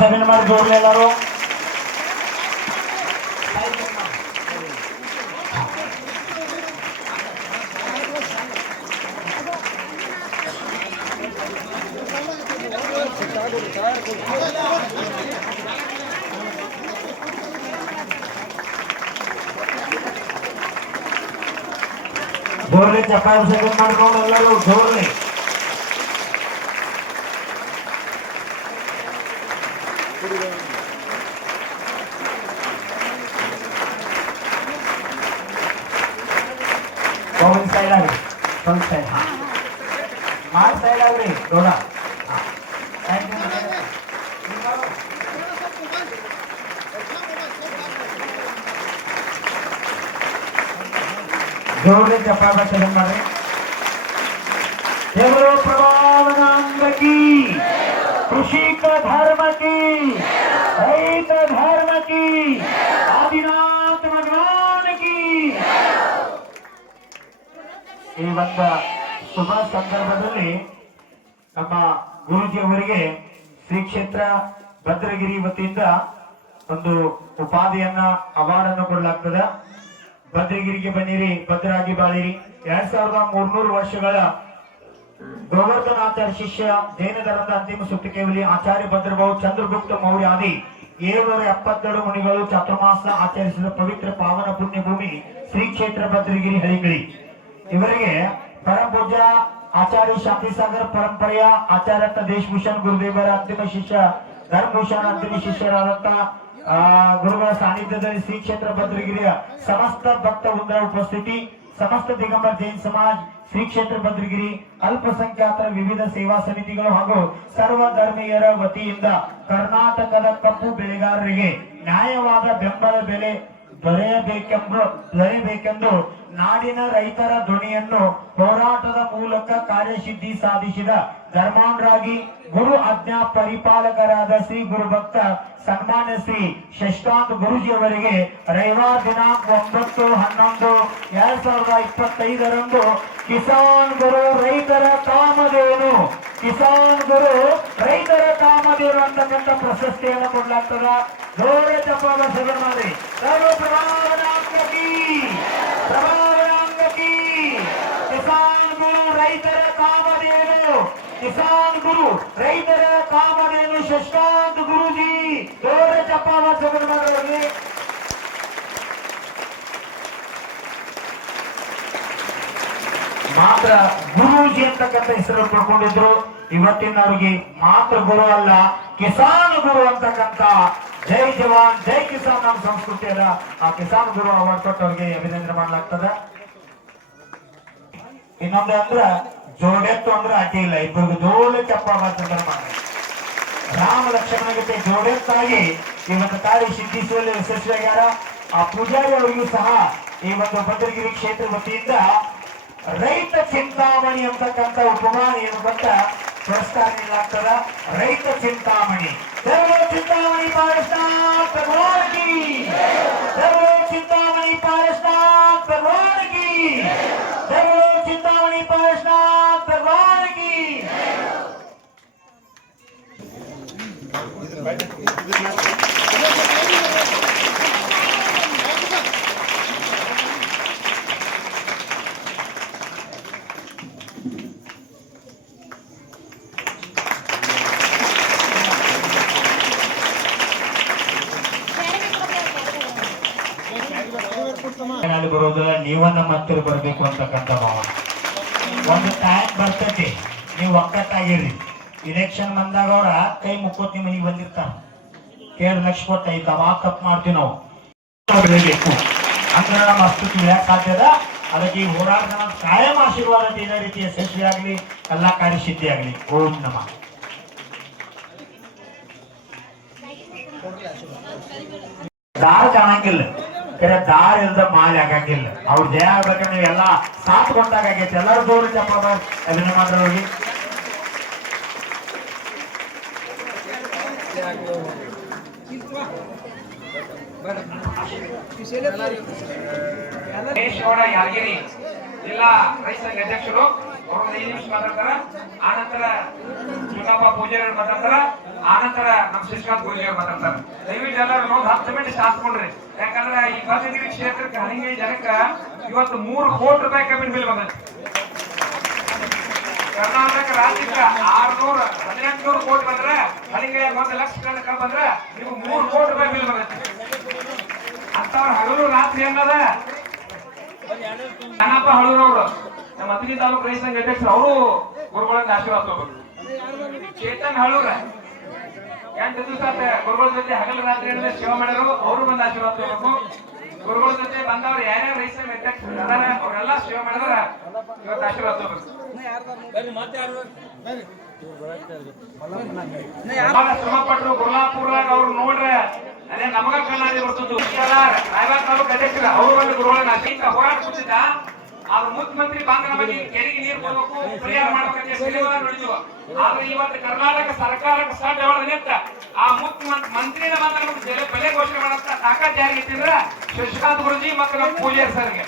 Seven ಮಾಡಿ ಜೋಡ್ಲಿ ಎಲ್ಲರೂ. ಜೋರ್ಲಿ ಚಪ್ಪಾಳೆ ಸೆಕೆಂಡ್ ಮಾಡ್ಕೊಂಡು ಎಲ್ಲರೂ ಜೋರ್ಲಿ. ಒಂದು ಸೈಡ್ ಆಗ್ರಿ, ಸ್ವಲ್ಪ ಸೈಡ್ ಮಾಡಿ ಸೈಡ್ ಆಗ್ರಿ ದೊಡ್ಡ. ಜೋರ್ಲಿ ಚಪ್ಪಾಳೆ ಸೆಕೆಂಡ್ ಮಾಡ್ರಿ. देवो प्रभावनांग की, कृषि का धर्म की, रैत धर्म की, आदिनाथ भगवान की. ಈ ಒಂದು ಶುಭ ಸಂದರ್ಭದಲ್ಲಿ ನಮ್ಮ ಗುರುಜಿಯವರಿಗೆ ಶ್ರೀ ಕ್ಷೇತ್ರ ಭದ್ರಗಿರಿ ವತಿಯಿಂದ ಒಂದು ಉಪಾಧಿಯನ್ನ ಅವಾರ್ಡ್ ಅನ್ನು ಕೊಡಲಾಗ್ತದೆ. ಭದ್ರಗಿರಿಗೆ ಬನ್ನಿರಿ, ಭದ್ರಾಗಿ ಬಾಳಿರಿ. 2300 ವರ್ಷಗಳ ಗೋವರ್ಧನಾಚಾರ್ಯ ಶಿಷ್ಯ ಜೈನ ಧರ್ಮದ ಅಂತಿಮ ಸುತ್ತು ಕೇವಲಿ ಆಚಾರ್ಯ ಭದ್ರಭಾವು ಚಂದ್ರಗುಪ್ತ ಮೌರ್ಯ ಆದಿ 772 ಮುನಿಗಳು ಚಾತುರ್ಮಾಸ ಆಚರಿಸಿದ ಪವಿತ್ರ ಪಾವನ ಪುಣ್ಯ ಭೂಮಿ ಶ್ರೀ ಕ್ಷೇತ್ರ ಭದ್ರಗಿರಿ ಹಳಿಗಳಿ. ಇವರಿಗೆ ಪರಮ ಪೂಜ್ಯ ಆಚಾರ್ಯ ಶಾಂತಿಸಾಗರ್ ಪರಂಪರೆಯ ಆಚಾರ್ಯ ದೇಶಭೂಷಣ್ ಗುರುದೇವರ ಅಂತಿಮ ಶಿಷ್ಯ ಧರ್ಮಭೂಷಣ ಅಂತಿಮ ಶಿಷ್ಯರಾದಂತ ಗುರುಗಳ ಸಾನ್ನಿಧ್ಯದಲ್ಲಿ ಶ್ರೀ ಕ್ಷೇತ್ರ ಭದ್ರಗಿರಿಯ ಸಮಸ್ತ ಭಕ್ತ ವೃಂದರ ಉಪಸ್ಥಿತಿ, ಸಮಸ್ತ ದಿಗಂಬರ ಜೈನ್ ಸಮಾಜ್, ಶ್ರೀ ಕ್ಷೇತ್ರ ಭದ್ರಗಿರಿ ಅಲ್ಪಸಂಖ್ಯಾತರ ವಿವಿಧ ಸೇವಾ ಸಮಿತಿಗಳು ಹಾಗೂ ಸರ್ವ ಧರ್ಮೀಯರ ವತಿಯಿಂದ ಕರ್ನಾಟಕದ ಕಬ್ಬು ಬೆಳೆಗಾರರಿಗೆ ನ್ಯಾಯವಾದ ಬೆಂಬಲ ಬೆಲೆ ದೊರೆಯಬೇಕೆಂದು ನಾಡಿನ ರೈತರ ಧ್ವನಿಯನ್ನು ಹೋರಾಟದ ಮೂಲಕ ಕಾರ್ಯಸಿದ್ಧಿ ಸಾಧಿಸಿದ ಧರ್ಮಾಂಧರಾಗಿ ಗುರು ಆಜ್ಞಾ ಪರಿಪಾಲಕರಾದ ಶ್ರೀ ಗುರುಭಕ್ತ ಸನ್ಮಾನ್ಯ ಶ್ರೀ ಶಶಿಕಾಂತ್ ಗುರುಜಿಯವರಿಗೆ ರವಿವಾರ ದಿನಾಂಕ 9/11/2025 ಕಿಸಾನ್ ಗುರು ರೈತರ ಕಾಮಧೇನು, ಕಿಸಾನ್ ಗುರು ರೈತರ ಕಾಮಧೇನು ಅಂತಕ್ಕಂಥ ಪ್ರಶಸ್ತಿಯನ್ನು ಕೊಡಲಾಗ್ತದ. ಜೋರ ಚಪ್ಪಾಳೆ ಸಭೆ ಮಾಡಿ. ಪ್ರಭಾವನಾಂಗಕಿ ಕಿಸಾನ್ ಗುರು ರೈತರ ಕಾಮಧೇನು, ಕಿಸಾನ್ ಗುರು ರೈತರ ಕಾಮಧೇನು ಶಶಿಕಾಂತ್ ಗುರುಜಿ. ಜೋರ ಚಪ್ಪಾಳೆ ಸಭೆ ಮಾಡಿ. ಮಾತ್ರ ಗುರೂಜಿ ಅಂತಕ್ಕಂಥ ಹೆಸರು ಪಡ್ಕೊಂಡಿದ್ರು. ಇವತ್ತಿನ ಅವ್ರಿಗೆ ಮಾತ್ರ ಗುರು ಅಲ್ಲ, ಕಿಸಾನ್ ಗುರು ಅಂತಕ್ಕಂಥ ಜೈ ಜವಾನ್ ಜೈ ಕಿಸಾನ್ ನಮ್ಮ ಸಂಸ್ಕೃತಿಯಲ್ಲ. ಆ ಕಿಸಾನ್ ಗುರು ಅವಾರ್ಡ್ ಕೊಟ್ಟು ಅವ್ರಿಗೆ ಅಭಿನಂದನೆ ಮಾಡ್ಲಾಗ್ತದ. ಇನ್ನೊಂದು ಅಂದ್ರ ಜೋಡೆತ್ತು ಅಂದ್ರೆ ಅಡ್ಡಿ ಇಲ್ಲ, ಇಬ್ಬರಿಗೆ ಜೋಡೆ ಚಪ್ಪಾಳೆ ಮಾಡಿ. ರಾಮ ಲಕ್ಷ್ಮಣ ಜೊತೆ ಜೋಡೆತ್ತಾಗಿ ಇವತ್ತು ಕಾರ್ಯ ಸಿದ್ಧಿಸುವಲ್ಲಿ ಯಶಸ್ವಿಯಾಗ್ಯಾರ. ಆ ಪೂಜಾರಿ ಅವರಿಗೂ ಸಹ ಈ ಒಂದು ಭದ್ರಗಿರಿ ಕ್ಷೇತ್ರ ವತಿಯಿಂದ ರೈತ ಚಿಂತಾಮಣಿ ಅಂತಕ್ಕಂಥ ಉಪಮಾನ ಏನು ಬಂತ ಪುರಸ್ಕಾರ ನೀಡಲಾಗ್ತದ. ರೈತ ಚಿಂತಾಮಣಿ, ಚಿಂತಾಮಣಿ ಪಾರಸ್ನಾಥ್ ಭಗವಾನ್ ಕಿ, ಚಿಂತಾಮಣಿ ಪಾರಸ್ನಾಥ್ ಭಗವಾನ್ ಕಿ, ಚಿಂತಾಮಣಿ ಪಾರಸ್ನಾಥ್ ಭಗವಾನ್ ಕಿ. ಬರೋದಿಲ್ಲ, ನೀವನ್ನ ಮತ್ತೆ ಬರ್ಬೇಕು ಅಂತಕ್ಕಂಥ ಭಾವ. ಒಂದು ಟೈಮ್ ಬರ್ತೈತಿ, ನೀವು ಒಕ್ಕಟ್ಟಾಗಿರ್ರಿ. ಇಲೆಕ್ಷನ್ ಬಂದಾಗ ಅವ್ರ ಕೈ ಮುಕ್ಕೋತ್ ನಿಮ್ಮ ಮನೆಗೆ ಬಂದಿರ್ತಾರ, 2 ಲಕ್ಷ ಕೊಟ್ಟೈತ ತಪ್ ಮಾಡ್ತೀವಿ ನಾವು ಬೇಕು ಅಂದ್ರೆ ನಮ್ಮ ಅಸ್ತಿತ್ವ ಯಾಕೆ ಸಾಧ್ಯದ. ಅದಕ್ಕೆ ಈ ಹೋರಾಟ ಕಾಯಂ ಆಶೀರ್ವಾದ ಇದೇ ರೀತಿ ಯಶಸ್ವಿ ಆಗ್ಲಿ, ಎಲ್ಲಾ ಕಾರ್ಯಸಿದ್ಧಿ ಆಗ್ಲಿ. ಓಂ ನಮಃ. ದಾರ ಕಾಣಂಗಿಲ್ಲ, ದಾರ ಇಲ್ದ ಮಾಲಿ ಆಗಂಗಿಲ್ಲ. ಅವ್ರ ಜಯ ಆಗ್ಬೇಕಂದ್ರೆ ನೀವೆಲ್ಲ ಸಾಥ್ ಕೊಟ್ಟಾಗ ಆಗೈತೆ. ಎಲ್ಲರೂ ಜೋರು ಚಪ್ಪಾಳೆ ಅಭಿನಯ ಮಾಡ್ರ ಹೋಗಿ. ಗೌಡ ಯಾದಗಿರಿ ಜಿಲ್ಲಾ ರೈತ ಸಂಘ ಅಧ್ಯಕ್ಷರು, 5 ನಿಮಿಷ ಮಾತಾಡ್ತಾರ. ಆನಂತರ ಶಿವಪ್ಪ ಪೂಜಾರಿ ಮಾತಾಡ್ತಾರ. ಆನಂತರ ನಮ್ಮ ಶ್ರೀಕಾಂತ್ ಪೂಜಾರಿ ಮಾತಾಡ್ತಾರ. ದಯವಿಟ್ಟು ಎಲ್ಲರೂ ನೋಡಿ 10 ಮಿನಿಟ್ ಶಾಸ್ಕೊಂಡ್ರಿ. ಯಾಕಂದ್ರೆ ಈ ಬಸವಗಿರಿ ಕ್ಷೇತ್ರಕ್ಕೆ ಹಳಿಂಗಳಿ ಜನಕ್ಕ ಇವತ್ತು 3 ಕೋಟಿ ರೂಪಾಯಿ ಕಬ್ಬಿನ ಬಿಲ್ ಬಂದೈತಿ. ಕರ್ನಾಟಕ ರಾಜ್ಯಕ್ಕೆ 1800 ಕೋಟಿ ಬಂದ್ರೆ ಹಳಿಂಗಳಿ 1 ಲಕ್ಷ ಟನ್ ಕಬ್ಬು ಬಂದ್ರೆ ನೀವು 3 ಕೋಟಿ ರೂಪಾಯಿ ಬಿಲ್ ಬಂದೈತಿ. ಅಂತವ್ರ ಹಗಲು ರಾತ್ರಿ ಅನ್ನದ ಕನ್ನಪ್ಪ ಹಳೂರವ್ರು ನಮ್ಮ ಹತ್ತನೇ ತಾಲೂಕು ರೈತ ಸಂಘ ಅಧ್ಯಕ್ಷರು ಅವರು ಗುರುಗಳಿಂದ ಆಶೀರ್ವಾದ ತಗೋಬೇಕು. ಚೇತನ್ ಹಳೂರ 8 ದಿವಸ ಗುರುಗಳ ಜೊತೆ ಹಗಲು ರಾತ್ರಿ ಸೇವೆ ಮಾಡಿದ್ರು, ಅವರು ಬಂದು ಆಶೀರ್ವಾದ ತಗೋಬೇಕು. ಗುರುಗಳ ಜೊತೆ ಬಂದವ್ರು ಯಾರ್ಯಾರು ರೈತ ಸಂಘ ಅಧ್ಯಕ್ಷರು ಅದಾರ ಅವರೆಲ್ಲ ಸೇವೆ ಮಾಡಿದ್ರ ಇವತ್ತು ಆಶೀರ್ವಾದ ತಗೋಬೇಕು. ಶ್ರಮ ಪಟ್ಟರು ಗುರ್ಲಾಪುರದಾಗ ಅವ್ರು ನೋಡ್ರೆ ಅದೇ ನಮಗ ಕಣ್ಣಾಡಿ ಬರ್ತದ್ದು. ರಾಯಬಾಗ್ ತಾಲೂಕು ಅಧ್ಯಕ್ಷರ ಅವರು ಬಂದು ಗುರುಗಳನ್ನ ಹೋರಾಟ ಕೂತಿದ್ದ. ಅವ್ರು ಮುಖ್ಯಮಂತ್ರಿ ಬಂದ ನಮಗೆ ಕೆರೆಗೆ ನೀರು ಕೊಡಬೇಕು, ಪರಿಹಾರ ಮಾಡ್ಬೇಕಂತ ಸಿನಿಮಾ ನೋಡಿದ್ವು. ಆದ್ರೆ ಇವತ್ತು ಕರ್ನಾಟಕ ಸರ್ಕಾರಕ್ಕೆ ಸಾಧ್ಯವಾದ ನಿಂತ ಆ ಮುಖ್ಯಮಂತ್ರಿನ ಬಂದ ನಮಗೆ ಬೆಲೆ ಘೋಷಣೆ ಮಾಡಂತ ತಾಕತ್ ಯಾರಿಗೆ ಇಟ್ಟಿದ್ರ ಶಶಿಕಾಂತ್ ಗುರುಜಿ ಮತ್ತು ನಮ್ಮ ಪೂಜಾರಿ ಸರ್ಗೆ.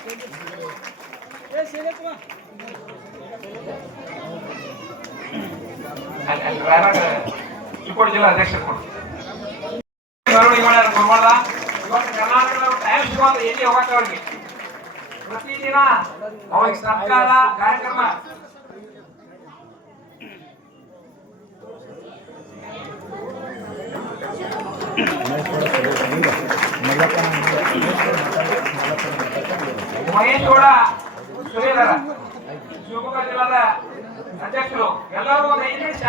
ರಾಯಬಾಗ್ ಚಿಕ್ಕೋಡಿ ಜಿಲ್ಲಾ ಅಧ್ಯಕ್ಷರು ಕೊಡು ಮೆರವಣಿಗೆ ಮಾಡ್ಯಾರ ಗುರುಮಾಡ. ಇವತ್ತು ಕರ್ನಾಟಕದವರು ಟೈಮ್ ಸಿಗೋದು ಎಲ್ಲಿ ಹೋಗಕ್ಕೆ ಅವ್ರಿಗೆ ಪ್ರತಿದಿನ ಅವ್ರಿಗೆ ಸರ್ಕಾರ ಕಾರ್ಯಕ್ರಮ ಮಹೇಶ್ ಗೌಡ ಸುರೇಂದ್ರ ಶಿವಮೊಗ್ಗ ಜಿಲ್ಲಾದ ಅಧ್ಯಕ್ಷರು ಎಲ್ಲರೂ ಒಂದು 5 ನಿಮಿಷ